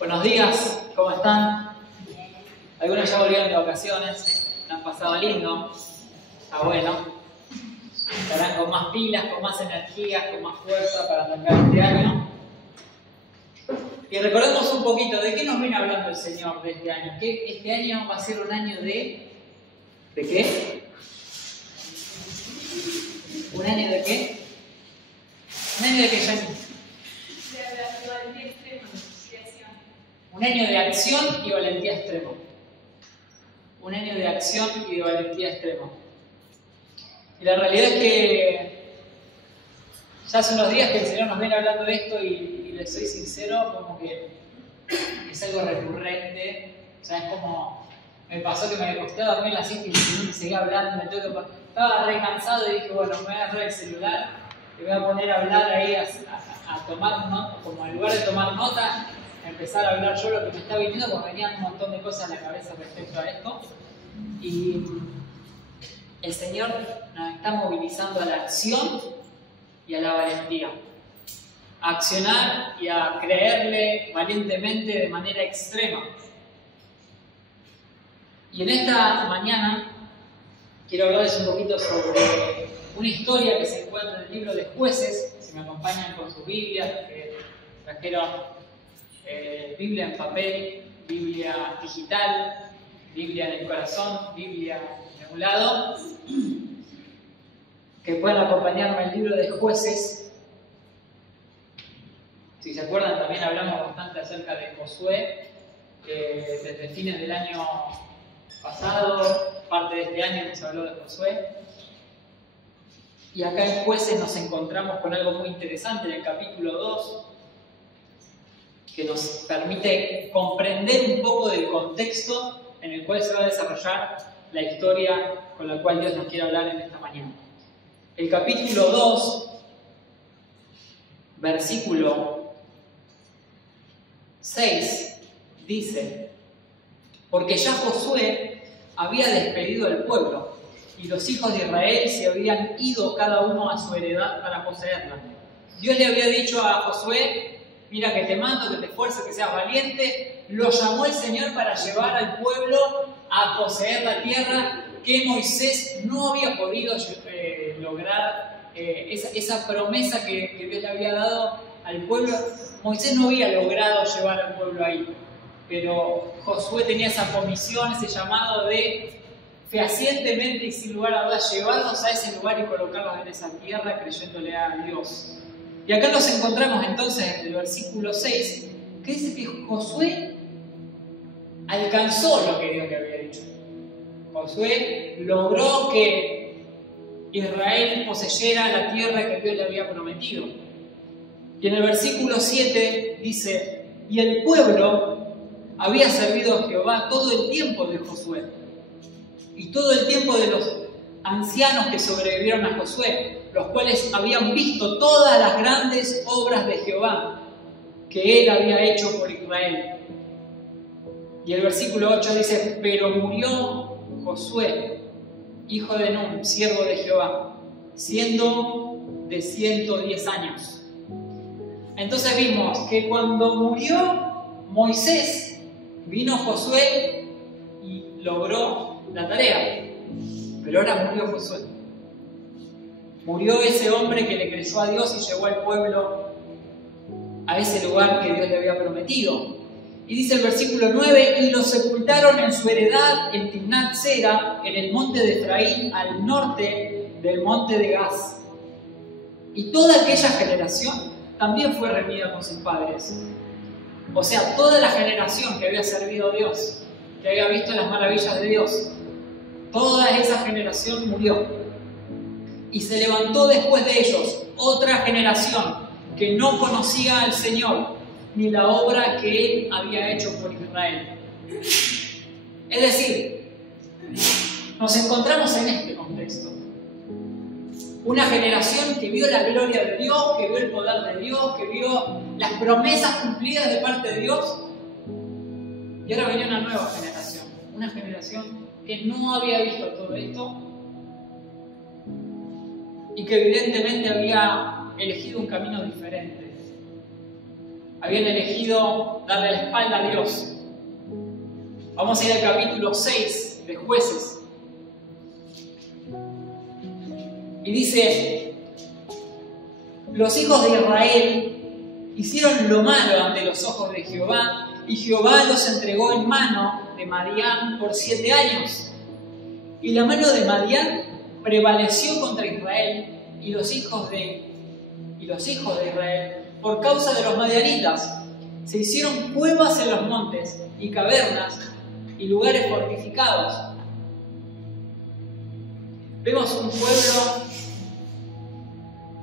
Buenos días, ¿cómo están? Algunos ya volvieron de vacaciones, la han pasado lindo, está bueno. Estarán con más pilas, con más energías, con más fuerza para arrancar este año. Y recordemos un poquito de qué nos viene hablando el Señor de este año. Que este año va a ser un año de... ¿De qué? ¿Un año de qué? ¿Un año de qué, Jenny? Un año de acción y valentía extrema. Un año de acción y de valentía extrema. Y la realidad es que ya hace unos días que el Señor nos viene hablando de esto y les soy sincero, como que es algo recurrente. O sea, es como, me pasó que me acosté a dormir la siesta y el Señor me seguía hablando, estaba re cansado y dije, bueno, me voy a agarrar el celular y voy a poner a hablar ahí a tomar nota, como en lugar de tomar nota, empezar a hablar yo lo que me está viniendo, porque venían un montón de cosas en la cabeza respecto a esto. Y el Señor nos está movilizando a la acción y a la valentía. A accionar y a creerle valientemente de manera extrema. Y en esta mañana quiero hablarles un poquito sobre una historia que se encuentra en el libro de Jueces. Si me acompañan con sus Biblias, que trajeron Biblia en papel, Biblia digital, Biblia en el corazón, Biblia en un lado, que puedan acompañarme el libro de Jueces. Si se acuerdan, también hablamos bastante acerca de Josué, desde fines del año pasado, parte de este año nos habló de Josué. Y acá en Jueces nos encontramos con algo muy interesante en el capítulo 2, que nos permite comprender un poco del contexto en el cual se va a desarrollar la historia con la cual Dios nos quiere hablar en esta mañana. El capítulo 2, versículo 6, dice: porque ya Josué había despedido al pueblo, y los hijos de Israel se habían ido cada uno a su heredad para poseerla. Dios le había dicho a Josué: mira que te mando, que te esfuerces, que seas valiente. Lo llamó el Señor para llevar al pueblo a poseer la tierra que Moisés no había podido lograr, esa promesa que Dios le había dado al pueblo. Moisés no había logrado llevar al pueblo ahí, pero Josué tenía esa comisión, ese llamado de fehacientemente y sin lugar a dudas llevarlos a ese lugar y colocarlos en esa tierra creyéndole a Dios. Y acá nos encontramos entonces en el versículo 6, que dice que Josué alcanzó lo que Dios le había dicho. Josué logró que Israel poseyera la tierra que Dios le había prometido. Y en el versículo 7 dice: y el pueblo había servido a Jehová todo el tiempo de Josué y todo el tiempo de los ancianos que sobrevivieron a Josué, los cuales habían visto todas las grandes obras de Jehová que él había hecho por Israel. Y el versículo 8 dice: pero murió Josué, hijo de Nun, siervo de Jehová, siendo de 110 años. Entonces vimos que cuando murió Moisés, vino Josué y logró la tarea. Pero ahora murió Josué. Murió ese hombre que le creyó a Dios y llevó al pueblo a ese lugar que Dios le había prometido. Y dice el versículo 9: y lo sepultaron en su heredad en Timnat Sera, en el monte de Efraín, al norte del monte de Gaz. Y toda aquella generación también fue reunida con sus padres. O sea, toda la generación que había servido a Dios, que había visto las maravillas de Dios, toda esa generación murió. Y se levantó después de ellos otra generación que no conocía al Señor, ni la obra que Él había hecho por Israel. Es decir, nos encontramos en este contexto. Una generación que vio la gloria de Dios, que vio el poder de Dios, que vio las promesas cumplidas de parte de Dios. Y ahora venía una nueva generación. Una generación que no había visto todo esto y que evidentemente había elegido un camino diferente. habían elegido darle la espalda a Dios. Vamos a ir al capítulo 6 de Jueces. Y dice: los hijos de Israel hicieron lo malo ante los ojos de Jehová, y Jehová los entregó en mano de Madián por 7 años. Y la mano de Madián prevaleció contra Israel y los hijos de Israel por causa de los madianitas. Se hicieron cuevas en los montes y cavernas y lugares fortificados. Vemos un pueblo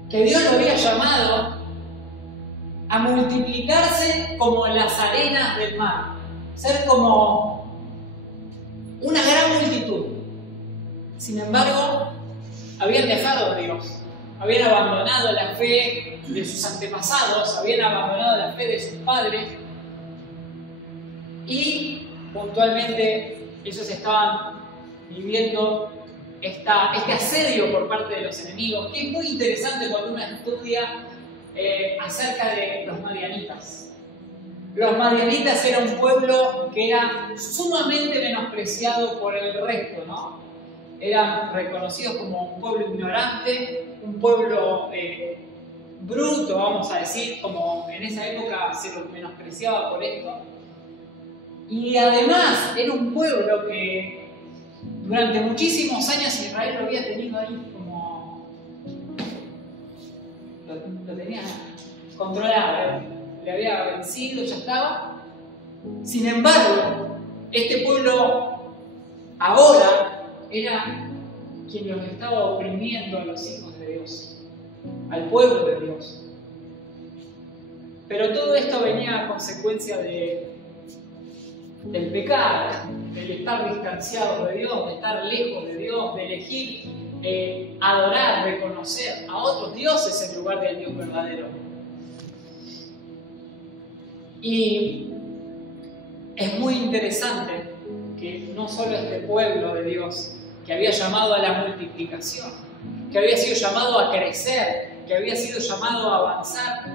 que Dios lo había llamado a multiplicarse como las arenas del mar, ser como una gran multitud. Sin embargo, habían dejado a Dios, habían abandonado la fe de sus antepasados, habían abandonado la fe de sus padres, y puntualmente ellos estaban viviendo este asedio por parte de los enemigos, que es muy interesante cuando uno estudia acerca de los madianitas. Los madianitas era un pueblo que era sumamente menospreciado por el resto, ¿no? Eran reconocidos como un pueblo ignorante, un pueblo bruto, vamos a decir, como en esa época se los menospreciaba por esto. Y además era un pueblo que durante muchísimos años Israel lo había tenido ahí como... lo tenía controlado, le había vencido, ya estaba. Sin embargo, este pueblo ahora era quien los estaba oprimiendo a los hijos de Dios, al pueblo de Dios. Pero todo esto venía a consecuencia del pecado, del estar distanciados de Dios, de estar lejos de Dios, de elegir adorar, reconocer a otros dioses en lugar del Dios verdadero. Y es muy interesante que no solo este pueblo de Dios, que había llamado a la multiplicación, que había sido llamado a crecer, que había sido llamado a avanzar,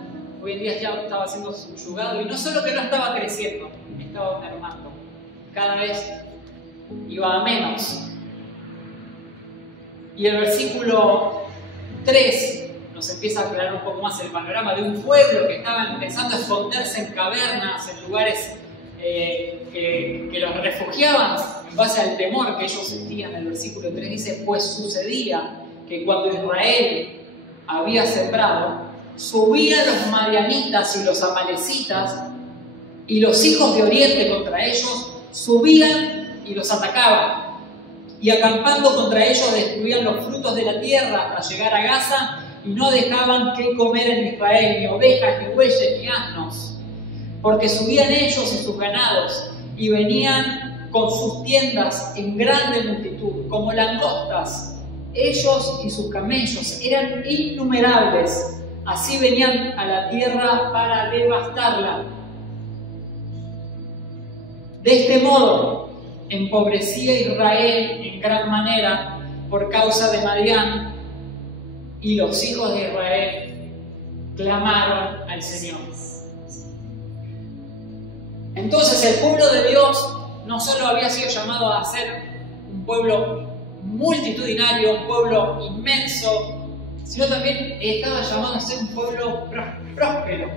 hoy en día ya estaba siendo subyugado, y no solo que no estaba creciendo, estaba mermando, cada vez iba a menos. Y el versículo 3 nos empieza a aclarar un poco más el panorama de un pueblo que estaba empezando a esconderse en cavernas, en lugares que los refugiaban en base al temor que ellos sentían. El versículo 3 dice: pues sucedía que cuando Israel había sembrado, subían los madianitas y los amalecitas, y los hijos de Oriente contra ellos subían y los atacaban, y acampando contra ellos destruían los frutos de la tierra hasta llegar a Gaza, y no dejaban que comer en Israel, ni ovejas, ni bueyes, ni asnos, porque subían ellos y sus ganados, y venían con sus tiendas en grande multitud, como langostas. Ellos y sus camellos eran innumerables, así venían a la tierra para devastarla. De este modo, empobrecía Israel en gran manera por causa de Madián, y los hijos de Israel clamaron al Señor. Entonces el pueblo de Dios no solo había sido llamado a ser un pueblo multitudinario, un pueblo inmenso, sino también estaba llamado a ser un pueblo próspero.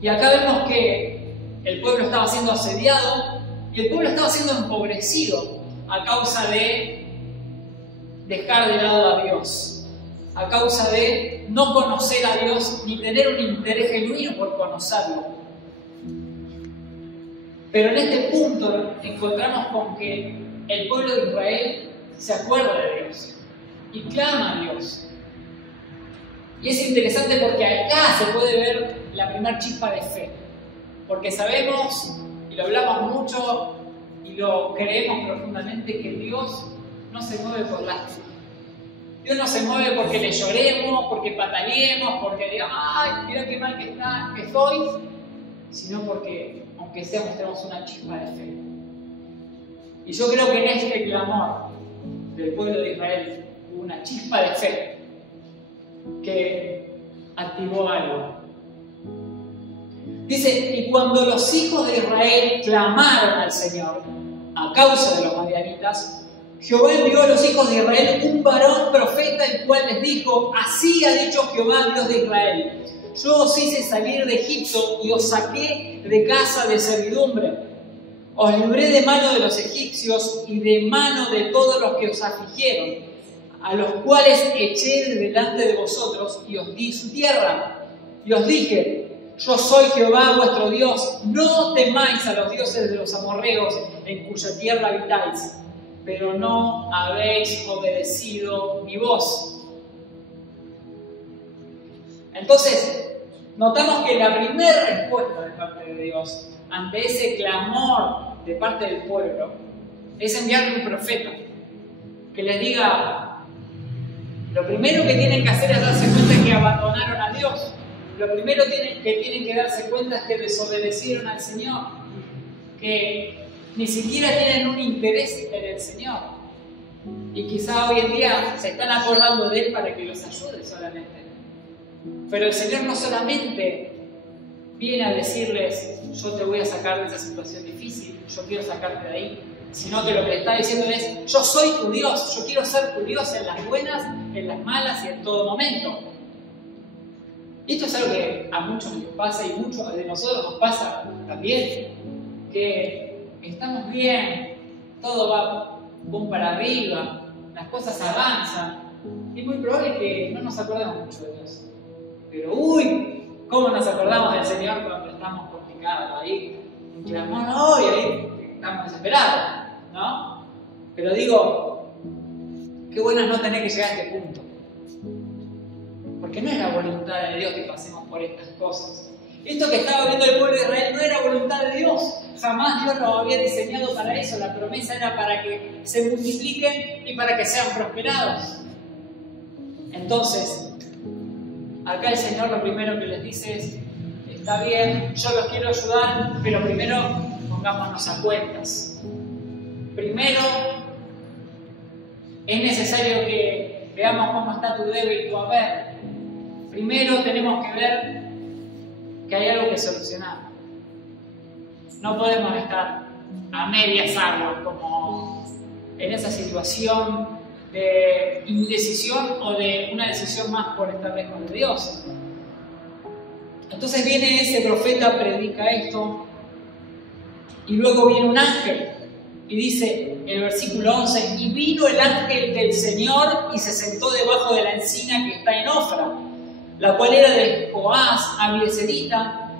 Y acá vemos que el pueblo estaba siendo asediado y el pueblo estaba siendo empobrecido a causa de dejar de lado a Dios, a causa de no conocer a Dios ni tener un interés genuino por conocerlo. Pero en este punto encontramos con que el pueblo de Israel se acuerda de Dios y clama a Dios. Y es interesante porque acá se puede ver la primera chispa de fe. Porque sabemos, y lo hablamos mucho, y lo creemos profundamente, que Dios no se mueve por lástima. Dios no se mueve porque le lloremos, porque pataleemos, porque digamos, ¡ay, mira qué mal que estoy! Sino porque, aunque sea, mostramos una chispa de fe. Y yo creo que en este clamor del pueblo de Israel hubo una chispa de fe que activó algo. Dice, y cuando los hijos de Israel clamaron al Señor a causa de los madianitas, Jehová envió a los hijos de Israel un varón profeta, el cual les dijo, así ha dicho Jehová, Dios de Israel, yo os hice salir de Egipto y os saqué de casa de servidumbre. Os libré de mano de los egipcios y de mano de todos los que os afligieron, a los cuales eché de delante de vosotros y os di su tierra. Y os dije, yo soy Jehová vuestro Dios, no temáis a los dioses de los amorreos en cuya tierra habitáis, pero no habéis obedecido mi voz. Entonces, notamos que la primera respuesta de parte de Dios ante ese clamor de parte del pueblo es enviarle un profeta que les diga, lo primero que tienen que hacer es darse cuenta que abandonaron a Dios. Lo primero que tienen que darse cuenta es que desobedecieron al Señor, que ni siquiera tienen un interés en el Señor. Y quizá hoy en día se están acordando de Él para que los ayude solamente. Pero el Señor no solamente viene a decirles, yo te voy a sacar de esa situación difícil, yo quiero sacarte de ahí, sino que lo que le está diciendo es, yo soy tu Dios, yo quiero ser tu Dios en las buenas, en las malas y en todo momento. Y esto es algo que a muchos les pasa y muchos de nosotros nos pasa también, que estamos bien, todo va boom para arriba, las cosas avanzan, y es muy probable que no nos acordemos mucho de Dios. Pero ¿cómo nos acordamos del Señor cuando estamos complicados? Ahí, un clamor hoy, ahí estamos desesperados, ¿no? Pero digo, qué bueno es no tener que llegar a este punto. Porque no es la voluntad de Dios que pasemos por estas cosas. Esto que estaba viendo el pueblo de Israel no era voluntad de Dios. Jamás Dios lo había diseñado para eso. La promesa era para que se multipliquen y para que sean prosperados. Entonces, acá el Señor lo primero que les dice es, está bien, yo los quiero ayudar, pero primero pongámonos a cuentas. Primero es necesario que veamos cómo está tu debe y tu haber. Primero tenemos que ver que hay algo que solucionar. No podemos estar a medias aguas como en esa situación de indecisión o de una decisión más por estar lejos de Dios. Entonces viene ese profeta, predica esto, y luego viene un ángel y dice el versículo 11, y vino el ángel del Señor y se sentó debajo de la encina que está en Ofra, la cual era de Joás, Abieserita,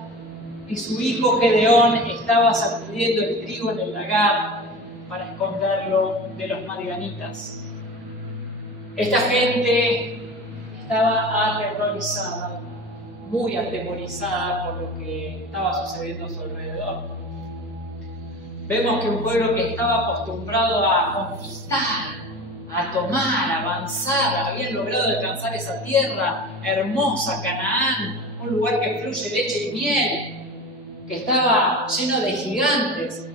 y su hijo Gedeón estaba sacudiendo el trigo en el lagar para esconderlo de los madianitas. Esta gente estaba aterrorizada, muy atemorizada por lo que estaba sucediendo a su alrededor. Vemos que un pueblo que estaba acostumbrado a conquistar, a tomar, a avanzar, habían logrado alcanzar esa tierra hermosa, Canaán, un lugar que fluye leche y miel, que estaba lleno de gigantes.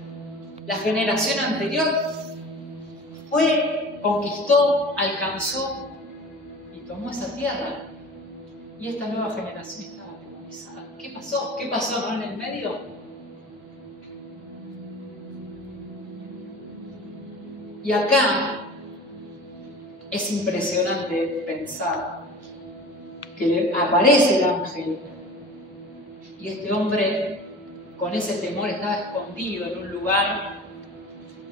La generación anterior conquistó, alcanzó y tomó esa tierra. Y esta nueva generación estaba atemorizada. ¿Qué pasó? ¿Qué pasó, no, en el medio? Y acá es impresionante pensar que aparece el ángel y este hombre con ese temor estaba escondido en un lugar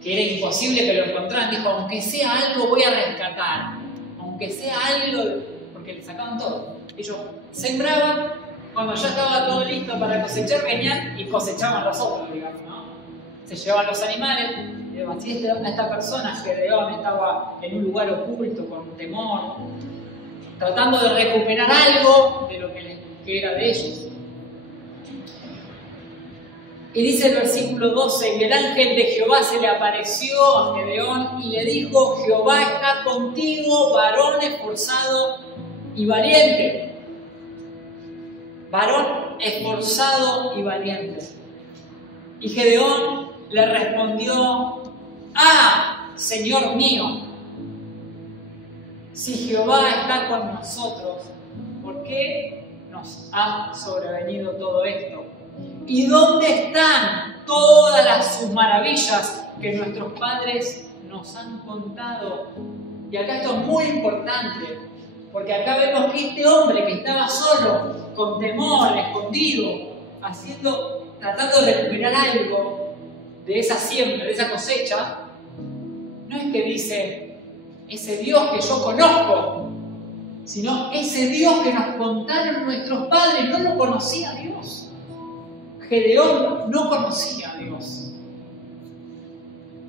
que era imposible que lo encontraran. Dijo, aunque sea algo voy a rescatar, aunque sea algo, porque le sacaban todo. Ellos sembraban, cuando ya estaba todo listo para cosechar, venían y cosechaban los otros, digamos, ¿no? Se llevaban los animales. Si esta persona, Gedeón, estaba en un lugar oculto, con temor, tratando de recuperar algo de lo que era de ellos. Y dice el versículo 12, y el ángel de Jehová se le apareció a Gedeón y le dijo, Jehová está contigo, varón esforzado y valiente. Varón esforzado y valiente. Y Gedeón le respondió, Señor mío, si Jehová está con nosotros, ¿por qué nos ha sobrevenido todo esto? ¿Y dónde están todas sus maravillas que nuestros padres nos han contado? Y acá esto es muy importante, porque acá vemos que este hombre que estaba solo, con temor, escondido, tratando de recuperar algo de esa siembra, de esa cosecha, no es que dice, ese Dios que yo conozco, sino ese Dios que nos contaron nuestros padres. No lo conocía Dios. Gedeón no conocía a Dios.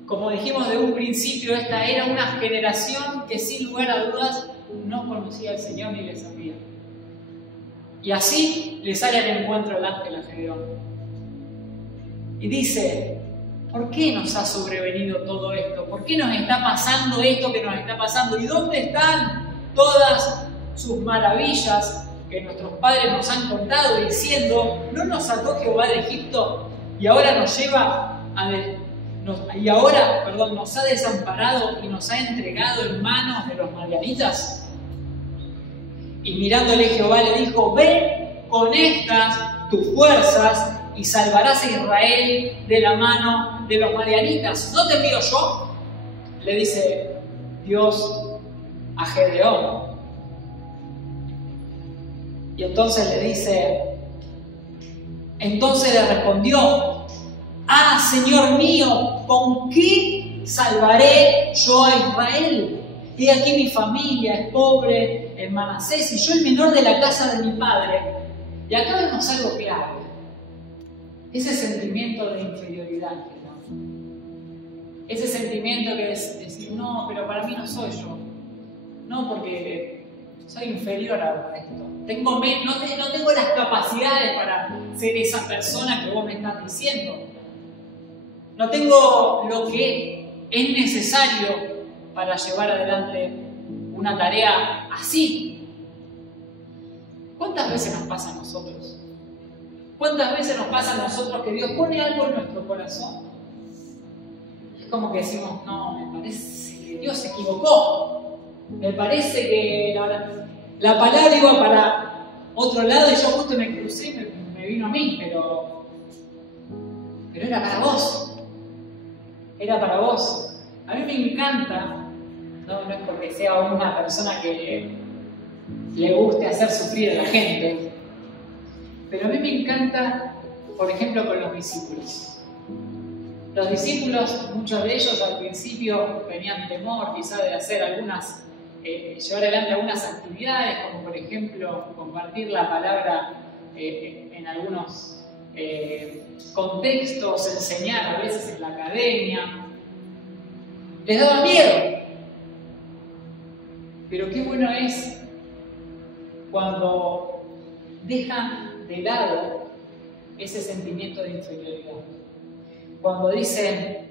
Como dijimos de un principio, esta era una generación que sin lugar a dudas no conocía al Señor ni le servía. Y así le sale al encuentro el ángel a Gedeón. Y dice, ¿por qué nos ha sobrevenido todo esto? ¿Por qué nos está pasando esto que nos está pasando? ¿Y dónde están todas sus maravillas que nuestros padres nos han contado diciendo, ¿no nos sacó Jehová de Egipto y ahora nos ha desamparado y nos ha entregado en manos de los madianitas? Y mirándole Jehová le dijo, ven con estas tus fuerzas y salvarás a Israel de la mano de los madianitas. ¿No te envío yo? Le dice Dios a Gedeón. Y entonces le respondió, Señor mío, ¿con qué salvaré yo a Israel? He aquí mi familia es pobre en Manasés y yo el menor de la casa de mi padre. Y acá vemos algo claro. Ese sentimiento de inferioridad, ¿no? Ese sentimiento que es decir, no, pero para mí no soy yo. No, porque soy inferior a esto. No tengo las capacidades para ser esa persona que vos me estás diciendo. No tengo lo que es necesario para llevar adelante una tarea así. ¿Cuántas veces nos pasa a nosotros? ¿Cuántas veces nos pasa a nosotros que Dios pone algo en nuestro corazón? Es como que decimos, no, me parece que Dios se equivocó. Me parece que la palabra iba para otro lado y yo justo me crucé y me vino a mí, pero era para vos. Era para vos. A mí me encanta, no es porque sea una persona que le guste hacer sufrir a la gente, pero a mí me encanta, por ejemplo, con los discípulos. Los discípulos, muchos de ellos al principio tenían temor quizás de hacer llevar adelante algunas actividades, como por ejemplo compartir la palabra en algunos contextos, enseñar a veces en la academia. Les daba miedo. Pero qué bueno es cuando dejan de lado ese sentimiento de inferioridad. Cuando dicen,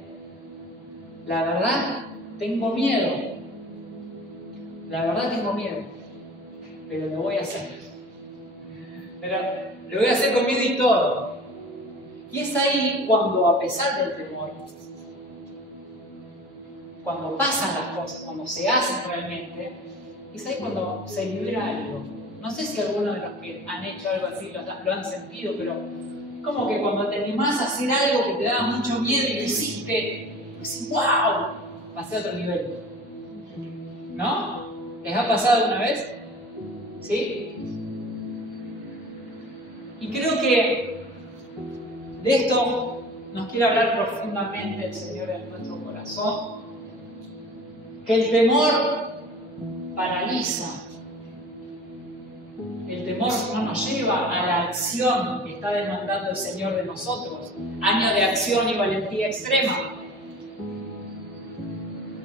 la verdad, tengo miedo. La verdad tengo miedo, pero lo voy a hacer. Pero lo voy a hacer con miedo y todo. Y es ahí cuando, a pesar del temor, cuando pasan las cosas, cuando se hacen realmente, es ahí cuando se libera algo. No sé si algunos de los que han hecho algo así lo han sentido, pero como que cuando te animás a hacer algo que te daba mucho miedo y lo hiciste, decís, ¡wow! Pasé a otro nivel. ¿No? ¿Les ha pasado alguna vez? ¿Sí? Y creo que de esto nos quiere hablar profundamente el Señor en nuestro corazón. Que el temor paraliza. El temor no nos lleva a la acción que está demandando el Señor de nosotros. Años de acción y valentía extrema.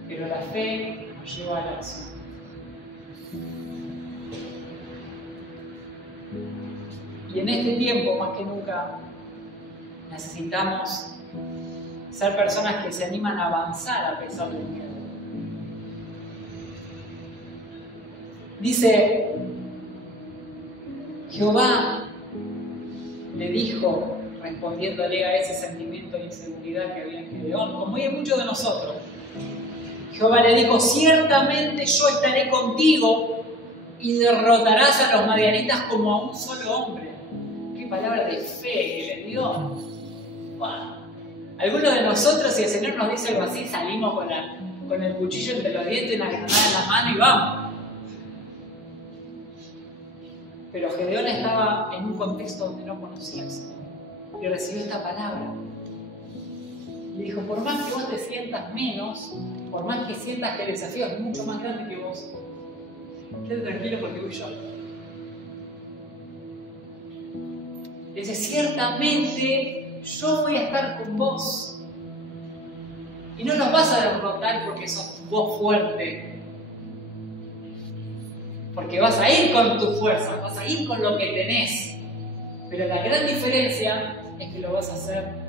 Pero la fe nos lleva a la acción. Y en este tiempo, más que nunca, necesitamos ser personas que se animan a avanzar a pesar del miedo. Dice, Jehová le dijo, respondiéndole a ese sentimiento de inseguridad que había en Gedeón, como hay muchos de nosotros. Jehová le dijo, ciertamente yo estaré contigo y derrotarás a los madianitas como a un solo hombre. Qué palabra de fe que le dio. Señor. ¡Wow! Algunos de nosotros, si el Señor nos dice algo así, salimos con el cuchillo entre los dientes, una granada en la mano y vamos. Pero Gedeón estaba en un contexto donde no conocía al Señor y recibió esta palabra. Y dijo, por más que vos te sientas menos, por más que sientas que el desafío es mucho más grande que vos, quédate tranquilo porque voy yo. Dice, ciertamente yo voy a estar con vos. Y no nos vas a derrotar porque sos vos fuerte. Porque vas a ir con tus fuerzas, vas a ir con lo que tenés. Pero la gran diferencia es que lo vas a hacer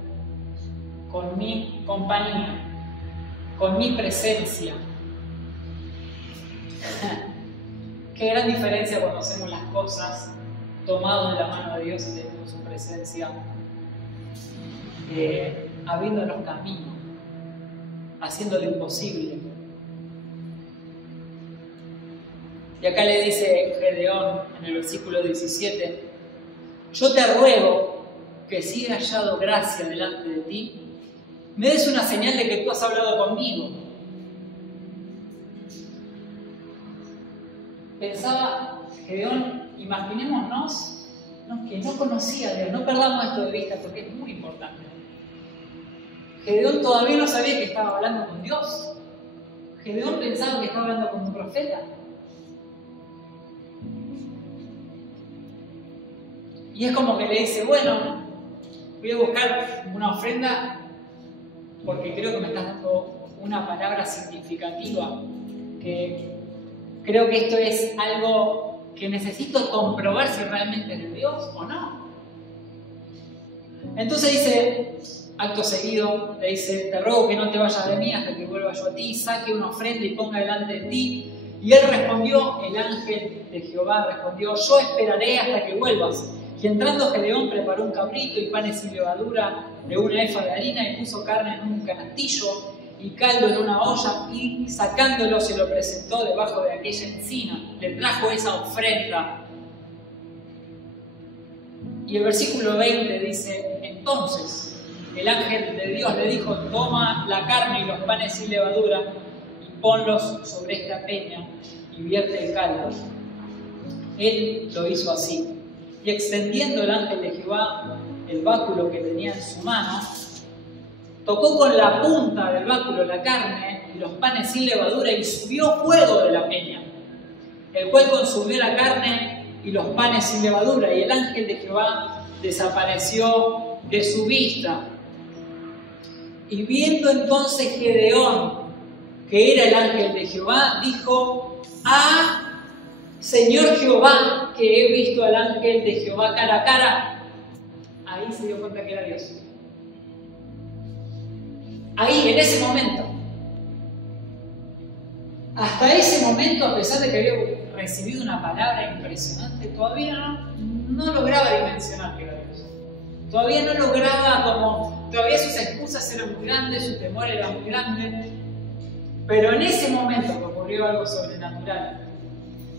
con mi compañía, con mi presencia. Qué gran diferencia cuando hacemos las cosas tomados de la mano de Dios y teniendo su presencia, abriéndonos camino, haciendo lo imposible. Y acá le dice Gedeón en el versículo 17, yo te ruego que si he hallado gracia delante de ti, me des una señal de que tú has hablado conmigo. Pensaba Gedeón, imaginémonos que no conocía a Dios, no perdamos esto de vista porque es muy importante. Gedeón todavía no sabía que estaba hablando con Dios. Gedeón pensaba que estaba hablando con un profeta. Y es como que le dice, bueno, voy a buscar una ofrenda porque creo que me estás dando una palabra significativa, que creo que esto es algo que necesito comprobar si realmente es de Dios o no. Entonces dice, acto seguido, le dice, te ruego que no te vayas de mí hasta que vuelva yo a ti, saque una ofrenda y ponga delante de ti. Y él respondió, el ángel de Jehová respondió, yo esperaré hasta que vuelvas. Y entrando Gedeón preparó un cabrito y panes sin levadura de una efa de harina y puso carne en un canastillo y caldo en una olla y sacándolo se lo presentó debajo de aquella encina. Le trajo esa ofrenda. Y el versículo 20 dice, entonces el ángel de Dios le dijo, toma la carne y los panes sin levadura y ponlos sobre esta peña y vierte el caldo. Él lo hizo así. Y extendiendo el ángel de Jehová el báculo que tenía en su mano, tocó con la punta del báculo la carne y los panes sin levadura y subió fuego de la peña, el cual consumió la carne y los panes sin levadura, y el ángel de Jehová desapareció de su vista. Y viendo entonces Gedeón que era el ángel de Jehová, dijo, ¡ah! Señor Jehová, que he visto al ángel de Jehová cara a cara. Ahí se dio cuenta que era Dios. Ahí, en ese momento. Hasta ese momento, a pesar de que había recibido una palabra impresionante, todavía no lograba dimensionar que era Dios. Todavía no lograba todavía sus excusas eran muy grandes, su temor era muy grande. Pero en ese momento que ocurrió algo sobrenatural,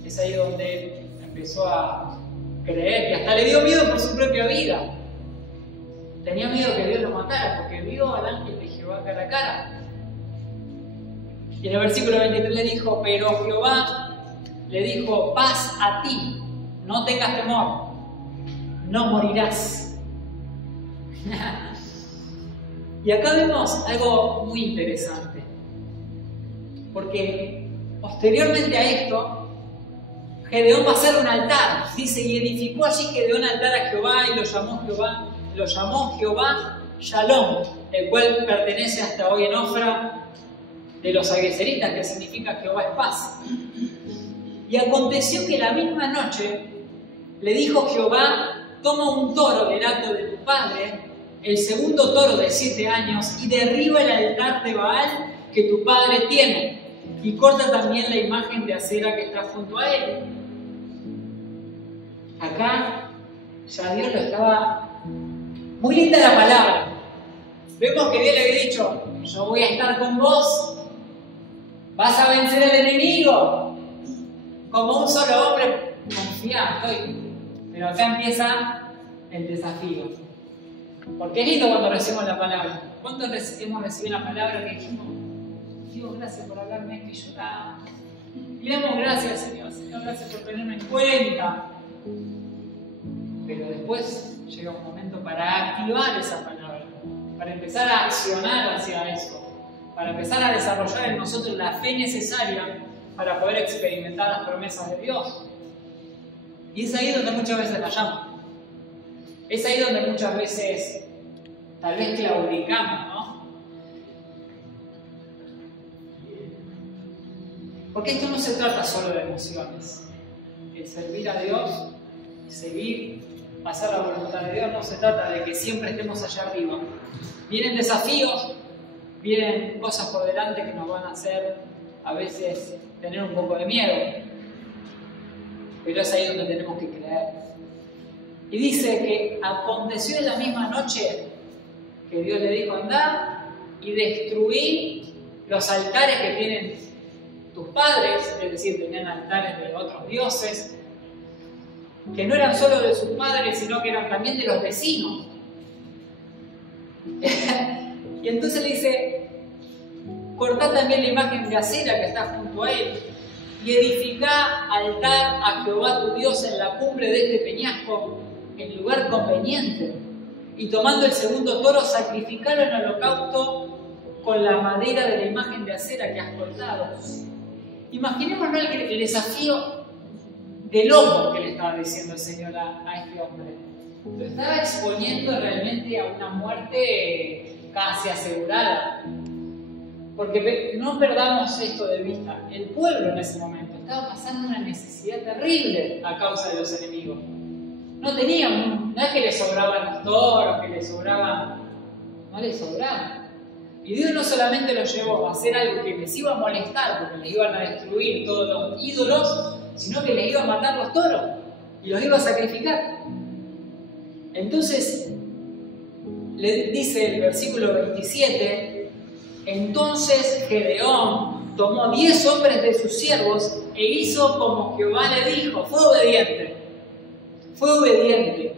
es ahí donde empezó a creer y hasta le dio miedo por su propia vida. Tenía miedo que Dios lo matara porque vio al ángel de Jehová cara a cara. Y en el versículo 23 le dijo, pero Jehová le dijo, paz a ti, no tengas temor, no morirás. Y acá vemos algo muy interesante, porque posteriormente a esto, Gedeón va a hacer un altar, dice, y edificó allí Gedeón altar a Jehová y lo llamó Jehová Shalom, el cual pertenece hasta hoy en Ofra de los agueseritas, que significa Jehová es paz. Y aconteció que la misma noche le dijo Jehová, toma un toro del hato de tu padre, el segundo toro de 7 años, y derriba el altar de Baal que tu padre tiene, y corta también la imagen de acera que está junto a él. Acá ya Dios lo estaba... Muy linda la palabra. Vemos que Dios le había dicho, yo voy a estar con vos, vas a vencer al enemigo. Como un solo hombre, confía, estoy. Pero acá empieza el desafío. Porque es lindo cuando recibimos la palabra. ¿Cuánto hemos recibido la palabra que dijimos, Dios, gracias por hablarme esto y lloramos? Y le damos gracias, Señor. Señor, gracias por tenerme en cuenta. Pero después llega un momento para activar esa palabra, para empezar a accionar hacia eso, para empezar a desarrollar en nosotros la fe necesaria para poder experimentar las promesas de Dios. Y es ahí donde muchas veces fallamos. Es ahí donde muchas veces tal vez claudicamos, ¿no? Porque esto no se trata solo de emociones. El servir a Dios, seguir, hacer la voluntad de Dios, no se trata de que siempre estemos allá arriba. Vienen desafíos, vienen cosas por delante que nos van a hacer a veces tener un poco de miedo. Pero es ahí donde tenemos que creer. Y dice que aconteció en la misma noche que Dios le dijo, andá y destruí los altares que tienen tus padres, es decir, tenían altares de otros dioses, que no eran solo de sus padres, sino que eran también de los vecinos. Y entonces le dice, cortá también la imagen de acera que está junto a él, y edificá altar a Jehová tu Dios en la cumbre de este peñasco, en lugar conveniente. Y tomando el segundo toro, sacrificalo en holocausto con la madera de la imagen de acera que has cortado. Imaginémonos el desafío de loco que le estaba diciendo el Señor a este hombre. Lo estaba exponiendo realmente a una muerte casi asegurada. Porque no perdamos esto de vista. El pueblo en ese momento estaba pasando una necesidad terrible a causa de los enemigos. No tenían, no es que les sobraban los toros, que les sobraban, no les sobraban. Y Dios no solamente los llevó a hacer algo que les iba a molestar, porque les iban a destruir todos los ídolos, sino que les iba a matar los toros y los iba a sacrificar. Entonces, le dice el versículo 27, entonces Gedeón tomó 10 hombres de sus siervos e hizo como Jehová le dijo, fue obediente.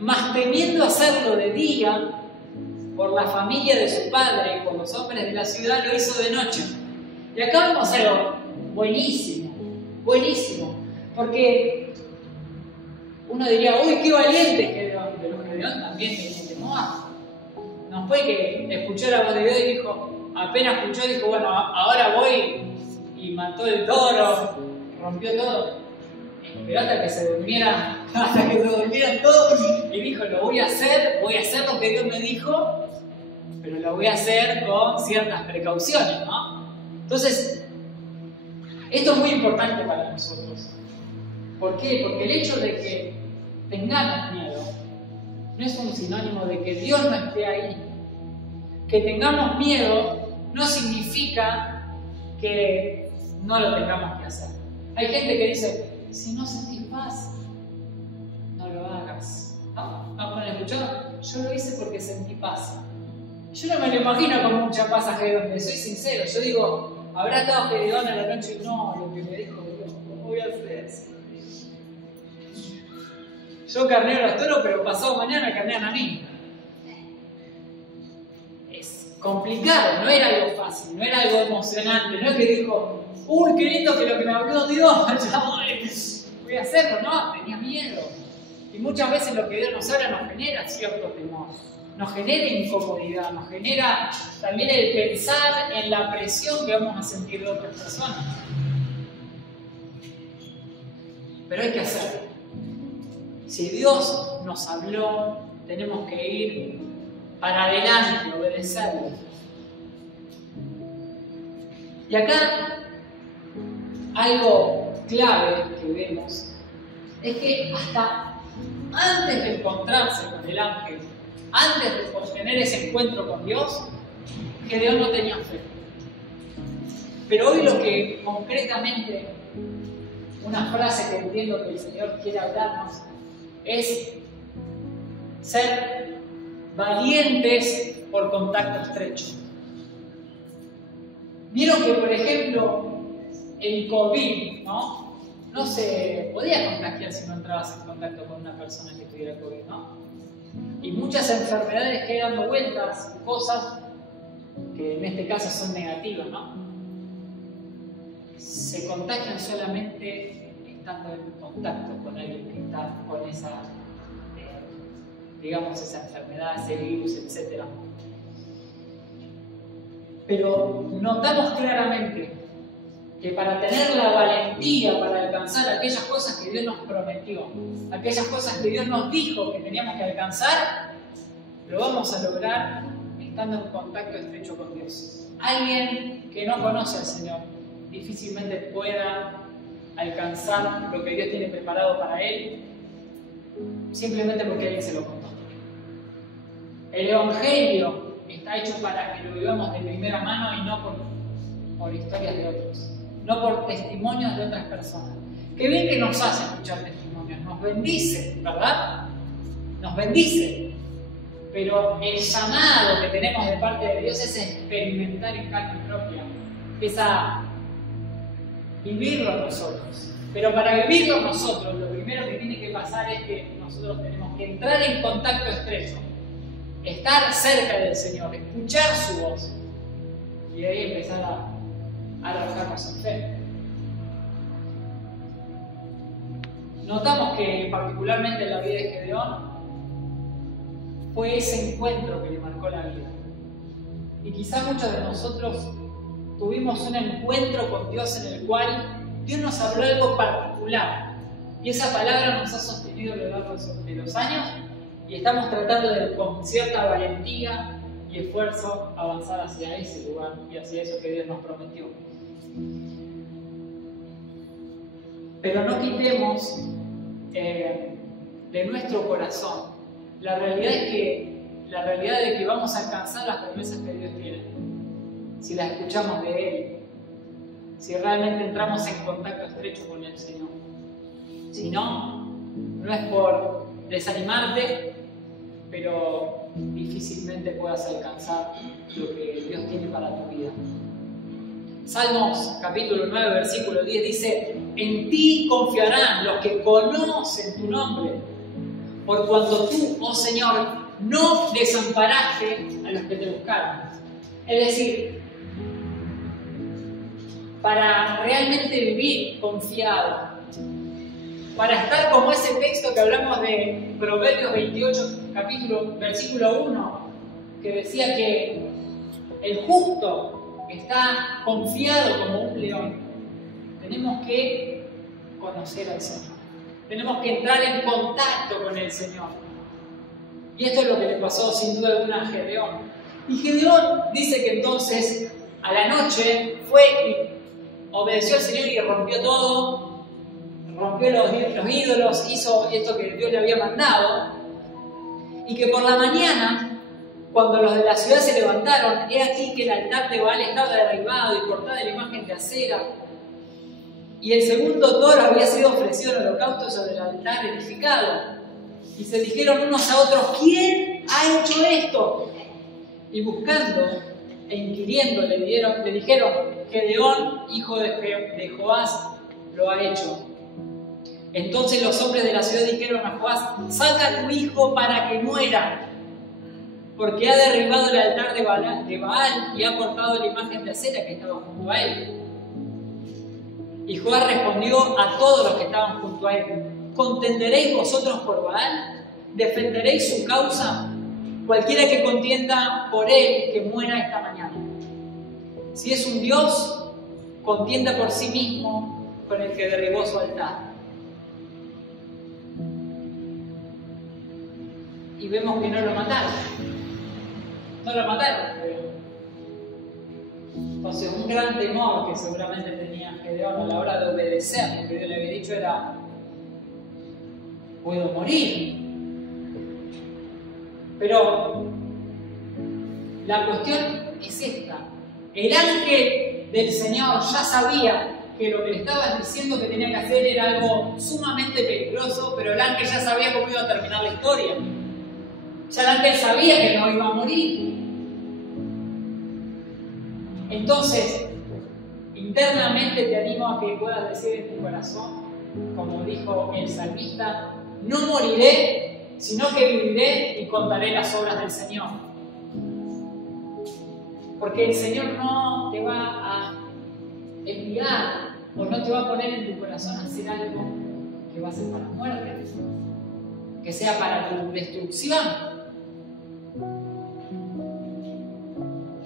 Mas temiendo hacerlo de día, por la familia de su padre y por los hombres de la ciudad, lo hizo de noche. Y acá vemos algo buenísimo, porque uno diría, uy, qué valiente Gedeón, pero Gedeón también tenía temor. No fue que escuchó la voz de Dios y dijo, apenas escuchó, dijo, bueno, ahora voy y mató el toro, rompió todo. Esperó hasta que se durmieran todos y dijo, lo voy a hacer lo que Dios me dijo, pero lo voy a hacer con ciertas precauciones, ¿no? Entonces, esto es muy importante para nosotros. ¿Por qué? Porque el hecho de que tengamos miedo no es un sinónimo de que Dios no esté ahí. Que tengamos miedo no significa que no lo tengamos que hacer. Hay gente que dice, si no sentís paz, no lo hagas. ¿Vamos a escuchar? Yo lo hice porque sentí paz. Yo no me lo imagino con mucha paz a Gedeón, soy sincero. Yo digo, ¿habrá estado Gedeón a la noche? No, lo que me dijo Dios, ¿cómo voy a hacer? Yo carneo a los toros, pero pasado mañana carnean a mí. Es complicado, no era algo fácil, no era algo emocionante, no es que dijo, uy, qué lindo que lo que me habló Dios, voy a hacerlo, no, tenía miedo. Y muchas veces lo que Dios nos habla nos genera cierto temor, nos genera incomodidad, nos genera también el pensar en la presión que vamos a sentir de otras personas. Pero hay que hacerlo. Si Dios nos habló, tenemos que ir para adelante, obedecerlo. Y acá algo clave que vemos es que hasta antes de encontrarse con el ángel, antes de tener ese encuentro con Dios, Gedeón no tenía fe. Pero hoy lo que concretamente, una frase que entiendo que el Señor quiere hablarnos, es ser valientes por contacto estrecho. Vieron que, por ejemplo, el COVID, no se podía contagiar si no entrabas en contacto con una persona que tuviera COVID, ¿no? muchas enfermedades que hay dando vueltas, cosas que en este caso son negativas, ¿no? Se contagian solamente estando en contacto con alguien que está con esa, digamos, esa enfermedad, ese virus, etc. Pero notamos claramente que para tener la valentía para alcanzar aquellas cosas que Dios nos prometió, aquellas cosas que Dios nos dijo que teníamos que alcanzar, lo vamos a lograr estando en contacto estrecho con Dios. Alguien que no conoce al Señor difícilmente pueda alcanzar lo que Dios tiene preparado para él simplemente porque alguien se lo contó. El Evangelio está hecho para que lo vivamos de primera mano y no por historias de otros, no por testimonios de otras personas. Qué bien que nos hace escuchar testimonios, nos bendice, ¿verdad? Nos bendice. Pero el llamado que tenemos de parte de Dios es experimentar en carne propia, es a vivirlo nosotros. Pero para vivirlo nosotros, lo primero que tiene que pasar es que nosotros tenemos que entrar en contacto estrecho, estar cerca del Señor, escuchar su voz y de ahí empezar a arrojarnos en fe. Notamos que particularmente en la vida de Gedeón fue ese encuentro que le marcó la vida. Y quizá muchos de nosotros tuvimos un encuentro con Dios en el cual Dios nos habló algo particular. Y esa palabra nos ha sostenido a lo largo de los años y estamos tratando de, con cierta valentía y esfuerzo, avanzar hacia ese lugar y hacia eso que Dios nos prometió. Pero no quitemos de nuestro corazón la realidad de que vamos a alcanzar las promesas que Dios tiene, si las escuchamos de Él, si realmente entramos en contacto estrecho con el Señor. Si no, no es por desanimarte, pero difícilmente puedas alcanzar lo que Dios tiene para tu vida. Salmos capítulo 9, versículo 10 dice: en ti confiarán los que conocen tu nombre, por cuanto tú, oh Señor, no desamparaste a los que te buscaron. Es decir, para realmente vivir confiado, para estar como ese texto que hablamos de Proverbios 28, versículo 1, que decía que el justo está confiado como un león, tenemos que conocer al Señor. Tenemos que entrar en contacto con el Señor. Y esto es lo que le pasó sin duda alguna a Gedeón. Y Gedeón dice que entonces a la noche fue y obedeció al Señor y rompió todo, rompió los ídolos, hizo esto que Dios le había mandado. Y que por la mañana, cuando los de la ciudad se levantaron, he aquí que el altar de Baal estaba derribado y cortada la imagen de acera. Y el segundo toro había sido ofrecido en holocausto sobre el altar edificado. Y se dijeron unos a otros: ¿quién ha hecho esto? Y buscando e inquiriendo le dijeron: Gedeón, hijo de Joás, lo ha hecho. Entonces los hombres de la ciudad dijeron a Joás: saca a tu hijo para que muera, porque ha derribado el altar de Baal y ha cortado la imagen de acera que estaba junto a él. Y Joás respondió a todos los que estaban junto a él: ¿contenderéis vosotros por Baal? ¿Defenderéis su causa? Cualquiera que contienda por él, que muera esta mañana. Si es un Dios, contienda por sí mismo con el que derribó su altar. Y vemos que no lo mataron. No lo mataron. Entonces, un gran temor que seguramente tenía Gedeón a la hora de obedecer lo que Dios le había dicho era: puedo morir. Pero la cuestión es esta: el ángel del Señor ya sabía que lo que le estaban diciendo que tenía que hacer era algo sumamente peligroso, pero el ángel ya sabía cómo iba a terminar la historia. Ya el ángel sabía que no iba a morir. Entonces, internamente te animo a que puedas decir en tu corazón, como dijo el salmista: no moriré, sino que viviré y contaré las obras del Señor. Porque el Señor no te va a enviar o no te va a poner en tu corazón a hacer algo que va a ser para muerte, que sea para tu destrucción.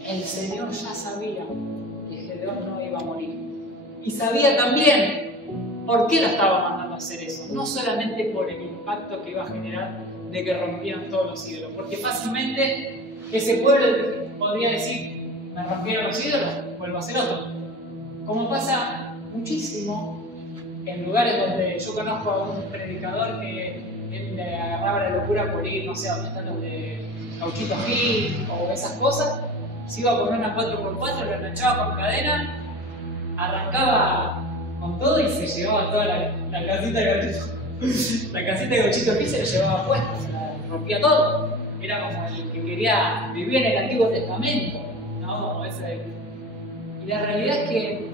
El Señor ya sabía que Gedeón no iba a morir. Y sabía también por qué lo estaba mandando a hacer eso. No solamente por el impacto que iba a generar de que rompieran todos los ídolos. Porque fácilmente ese pueblo podría decir, me rompieron los ídolos, vuelvo a hacer otro. Como pasa muchísimo en lugares donde yo conozco a un predicador que él le agarraba la locura por ir, no sé, a donde están los de Gauchito Gil o esas cosas. Se iba con una 4x4, lo enganchaba con cadena, arrancaba con todo y se llevaba toda la casita de Gauchito. La casita de Gauchito Gil se la llevaba puesta, se la rompía todo. Era como el que quería vivir en el Antiguo Testamento, ¿no? Y la realidad es que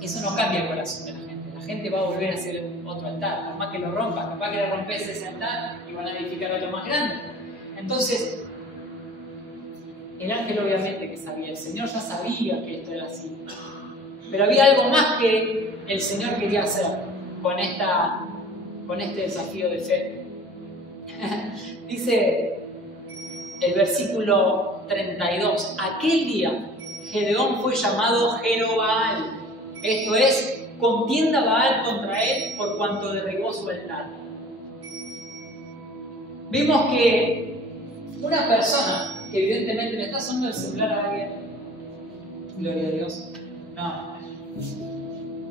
eso no cambia el corazón de la gente. La gente va a volver a hacer otro altar, por más que lo rompas, capaz que le rompes ese altar y van a edificar otro más grande. Entonces, el ángel obviamente que sabía, el Señor ya sabía que esto era así. Pero había algo más que el Señor quería hacer con este desafío de fe. Dice el versículo 32, aquel día Gedeón fue llamado Jerobaal, esto es, contienda Baal contra él por cuanto derribó su altar. Vimos que una persona que evidentemente le está sonando el celular a alguien, gloria a Dios, no,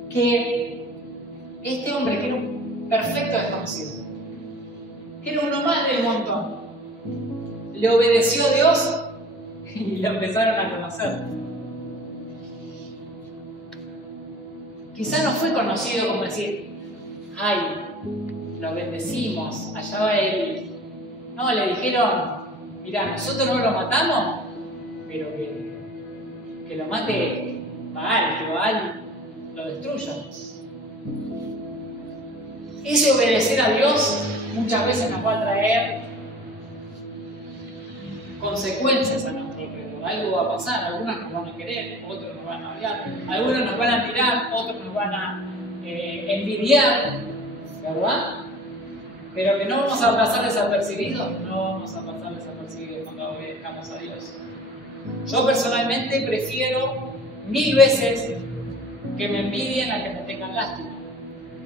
que este hombre que era un perfecto desconocido, que era uno más del montón, le obedeció a Dios y lo empezaron a conocer. Quizá no fue conocido como decir, ay, lo bendecimos, allá va él. No, le dijeron, mirá, nosotros no lo matamos, pero que lo mate Baal, que Baal lo destruya. Ese obedecer a Dios muchas veces nos va a traer consecuencias a nuestro alrededor. Algo va a pasar, algunos nos van a querer, otros nos van a odiar, algunos nos van a mirar, otros nos van a envidiar, ¿verdad? Pero que no vamos a pasar desapercibidos, no vamos a pasar desapercibidos cuando obedezcamos a Dios. Yo personalmente prefiero 1000 veces que me envidien a que me tengan lástima.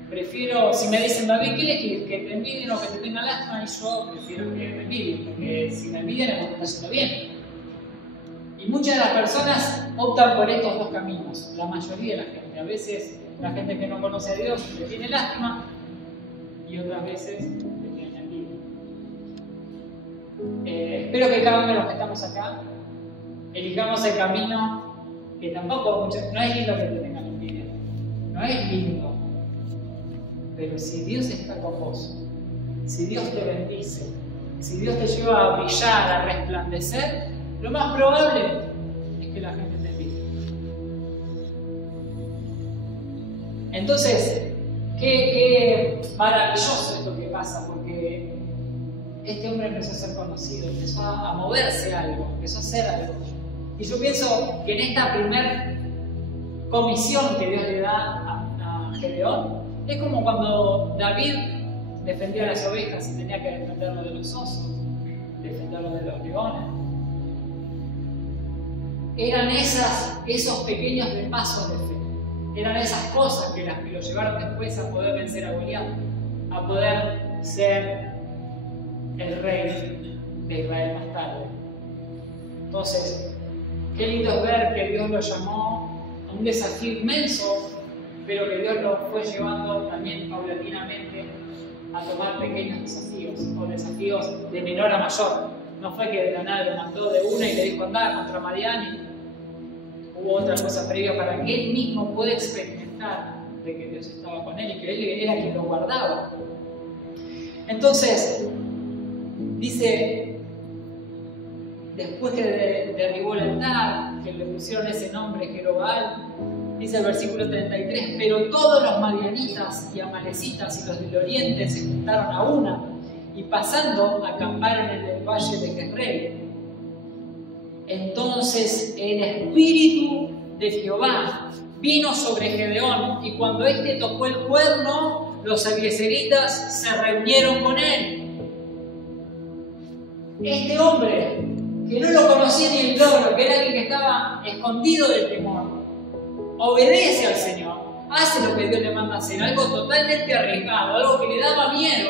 Prefiero, si me dicen, David, ¿qué elegís? ¿Que te envidien o que te tengan lástima? Y yo prefiero que me envidien, porque si me envidian es porque está haciendo bien. Y muchas de las personas optan por estos dos caminos, la mayoría de la gente. A veces la gente que no conoce a Dios le tiene lástima y otras veces le tiene envidia. Espero que cada uno de los que estamos acá elijamos el camino que tampoco no es lindo que te tengan envidia, no es lindo, pero si Dios está con vos, si Dios te bendice, si Dios te lleva a brillar, a resplandecer, lo más probable es que la gente te envidie. Entonces, qué maravilloso esto que pasa, porque este hombre empezó a ser conocido, empezó a moverse algo, empezó a hacer algo. Y yo pienso que en esta primer comisión que Dios le da a Gedeón, es como cuando David defendía a las ovejas y tenía que defenderlo de los osos, defenderlo de los leones. Eran esos pequeños pasos de fe, eran esas cosas que lo llevaron después a poder vencer a Goliat, a poder ser el rey de Israel más tarde. Entonces, qué lindo es ver que Dios lo llamó a un desafío inmenso, pero que Dios lo fue llevando también paulatinamente a tomar pequeños desafíos, o desafíos de menor a mayor. No fue que de la nada lo mandó de una y le dijo andar contra Madián y hubo otra cosa previa para que él mismo pueda experimentar de que Dios estaba con él y que él era quien lo guardaba. Entonces, dice, después que derribó el altar, que le pusieron ese nombre Jerobaal, dice el versículo 33, pero todos los madianitas y amalecitas y los del oriente se juntaron a una y pasando acamparon en el valle de Jezreel. Entonces el espíritu de Jehová vino sobre Gedeón, y cuando éste tocó el cuerno, los abiezeritas se reunieron con él. Este hombre, que no lo conocía ni el logro, que era alguien que estaba escondido del temor, obedece al Señor, hace lo que Dios le manda hacer, algo totalmente arriesgado, algo que le daba miedo,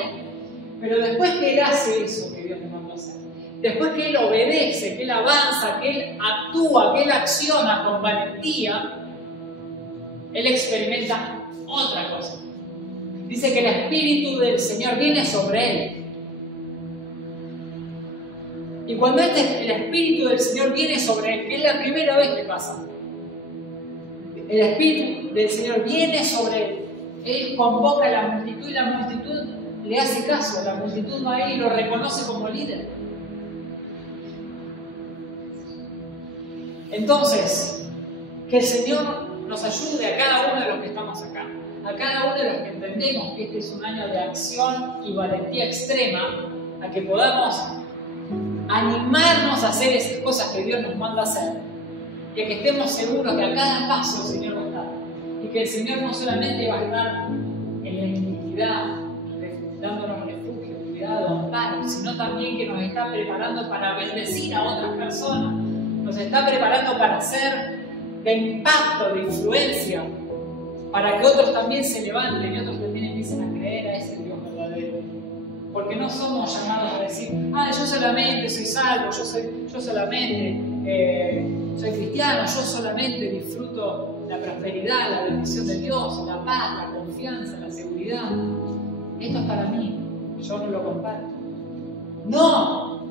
pero después que él hace eso que Dios le manda hacer, después que él obedece, que él avanza, que él actúa, que él acciona con valentía, él experimenta otra cosa. Dice que el Espíritu del Señor viene sobre él. Y cuando el Espíritu del Señor viene sobre él, que es la primera vez que pasa, el Espíritu del Señor viene sobre él convoca a la multitud y la multitud le hace caso, la multitud va ahí y lo reconoce como líder. Entonces, que el Señor nos ayude a cada uno de los que estamos acá, a cada uno de los que entendemos que este es un año de acción y valentía extrema, a que podamos animarnos a hacer esas cosas que Dios nos manda hacer, y a que estemos seguros que a cada paso el Señor va a estar, y que el Señor no solamente va a estar en la intimidad, dándonos refugio, cuidado, amparo, sino también que nos está preparando para bendecir a otras personas, nos está preparando para ser de impacto, de influencia, para que otros también se levanten y otros también empiecen a creer a ese Dios verdadero. Porque no somos llamados a decir, yo solamente soy salvo, yo solamente soy cristiano, yo solamente disfruto la prosperidad, la bendición de Dios, la paz, la confianza, la seguridad. Esto es para mí, yo no lo comparto. No,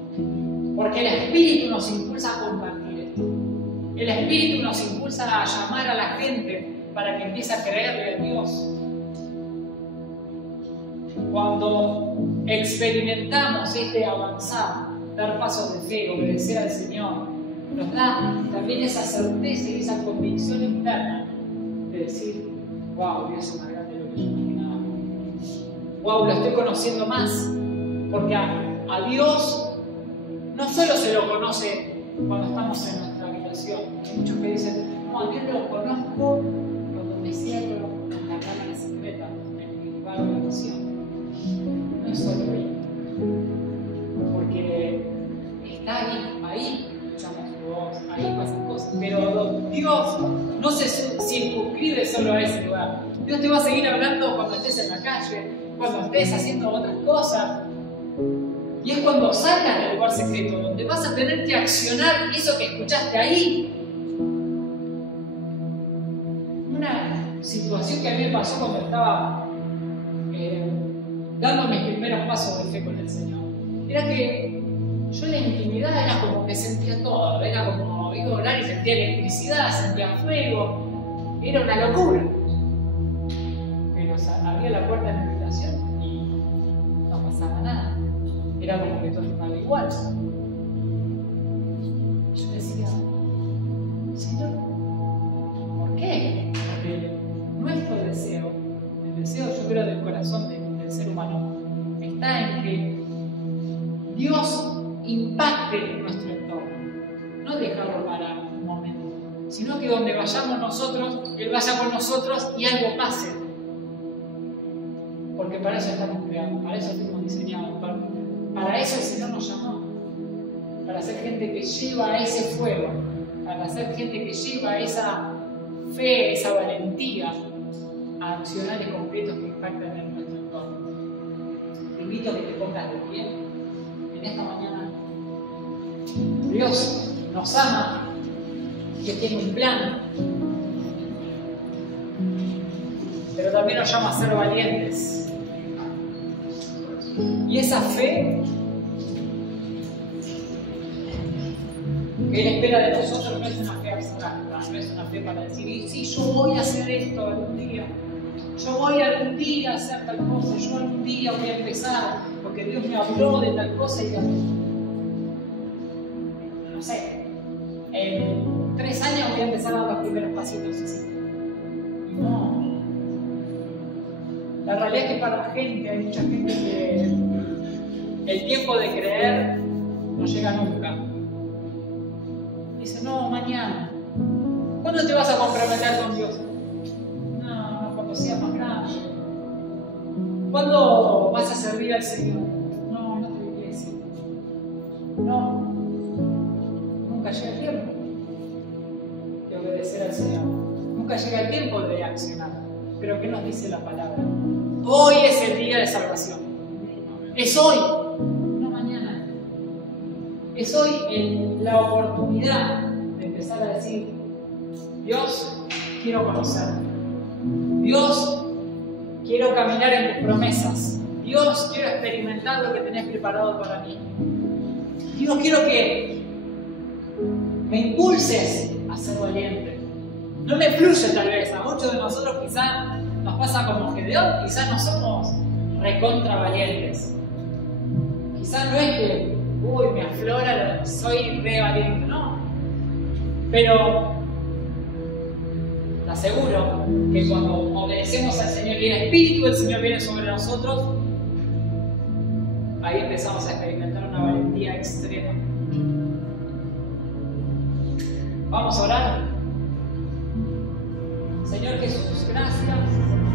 porque el Espíritu nos impulsa a compartir esto. El Espíritu nos impulsa a llamar a la gente para que empiece a creerle a Dios. Cuando experimentamos este avanzar, dar pasos de fe, obedecer al Señor, nos da también esa certeza y esa convicción interna de decir, wow, Dios es más grande de lo que yo imaginaba. Wow, lo estoy conociendo más, porque a Dios no solo se lo conoce cuando estamos en nuestra habitación. Hay muchos que dicen, no, a Dios lo conozco cuando me cierro en la cámara secreta, en mi lugar de oración. No es solo ahí, porque está ahí escuchamos su voz, ahí pasan cosas, pero Dios no se circunscribe solo a ese lugar. Dios te va a seguir hablando cuando estés en la calle, cuando estés haciendo otras cosas, y es cuando salgas del lugar secreto, donde vas a tener que accionar eso que escuchaste ahí. Una situación que a mí me pasó cuando estaba dando mis primeros pasos de fe con el Señor, era que yo en la intimidad era como que sentía todo, era como iba a orar y sentía electricidad, sentía fuego, era una locura. Pero abría la puerta de la habitación y no pasaba nada, era como que todo estaba igual. Y yo decía, Señor, ¿por qué? Porque nuestro deseo, el deseo yo creo del corazón del ser humano, está en que Dios impacte en nuestro entorno, no dejarlo para un momento, sino que donde vayamos nosotros, Él vaya con nosotros y algo pase. Porque para eso estamos creados, para eso fuimos diseñados, para eso el Señor nos llamó, para ser gente que lleva ese fuego, para ser gente que lleva esa fe, esa valentía a accionar concretos que impactan en nuestro entorno. Te invito a que te pongas de pie en esta mañana. Dios nos ama, Dios tiene un plan, pero también nos llama a ser valientes. Y esa fe que Él espera de nosotros no es una fe abstracta, no es una fe para decir, y sí, yo voy a hacer esto algún día, yo voy algún día a hacer tal cosa, yo algún día voy a empezar, porque Dios me habló de tal cosa y no sé, en 3 años voy a empezar a dar los primeros pasitos así. No. La realidad es que para la gente, hay mucha gente el tiempo de creer no llega nunca. Dice, no, mañana. ¿Cuándo te vas a comprometer con Dios? No, cuando seas más grande. ¿Cuándo vas a servir al Señor? No, en otra iglesia. No, nunca llega el tiempo de obedecer al Señor. Nunca llega el tiempo de accionar. Pero ¿qué nos dice la palabra? Hoy es el día de salvación. Es hoy, no mañana. Es hoy la oportunidad de empezar a decir, Dios, quiero conocerte. Dios, quiero caminar en tus promesas. Dios, quiero experimentar lo que tenés preparado para mí. Dios, quiero que me impulses a ser valiente. No me fluye tal vez, a muchos de nosotros quizás nos pasa como Gedeón, quizás no somos recontra valientes. Quizás no es que, me aflora, soy re valiente, no. Pero te aseguro que cuando obedecemos al Señor y el Espíritu del Señor viene sobre nosotros, ahí empezamos a experimentar una valentía extrema. Vamos a orar. Señor Jesús, gracias